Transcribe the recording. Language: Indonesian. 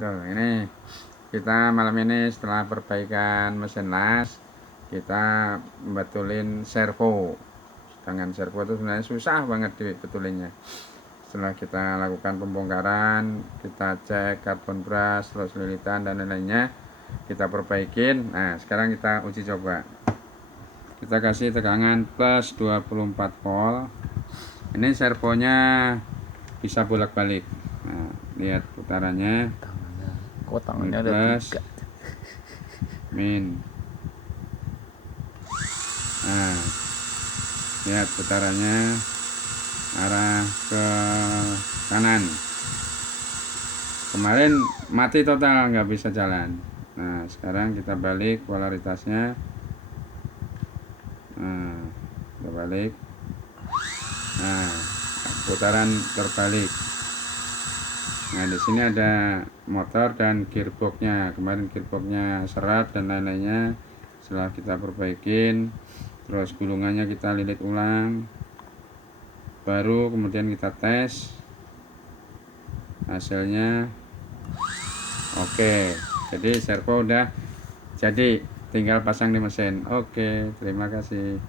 Tuh, ini kita malam ini setelah perbaikan mesin las, kita betulin servo. Dengan servo itu sebenarnya susah banget dibetulinnya. Setelah kita lakukan pembongkaran, kita cek karbon brush, terus lilitan dan lain-lainnya, kita perbaikin. Nah, sekarang kita uji coba. Kita kasih tegangan plus 24 volt. Ini servonya bisa bolak-balik. Nah, lihat putarannya. Kok tangannya ada Plus, 3? min. Nah, lihat putarannya arah ke kanan. Kemarin mati total, nggak bisa jalan. Nah, sekarang kita balik polaritasnya. Nah, kita balik. Nah, putaran terbalik. Nah, di sini ada motor dan gearboxnya. Kemarin gearboxnya seret dan lain-lainnya. Setelah kita perbaikin, terus gulungannya kita lilit ulang, baru kemudian kita tes hasilnya. Oke, jadi servo udah jadi, tinggal pasang di mesin. Oke, terima kasih.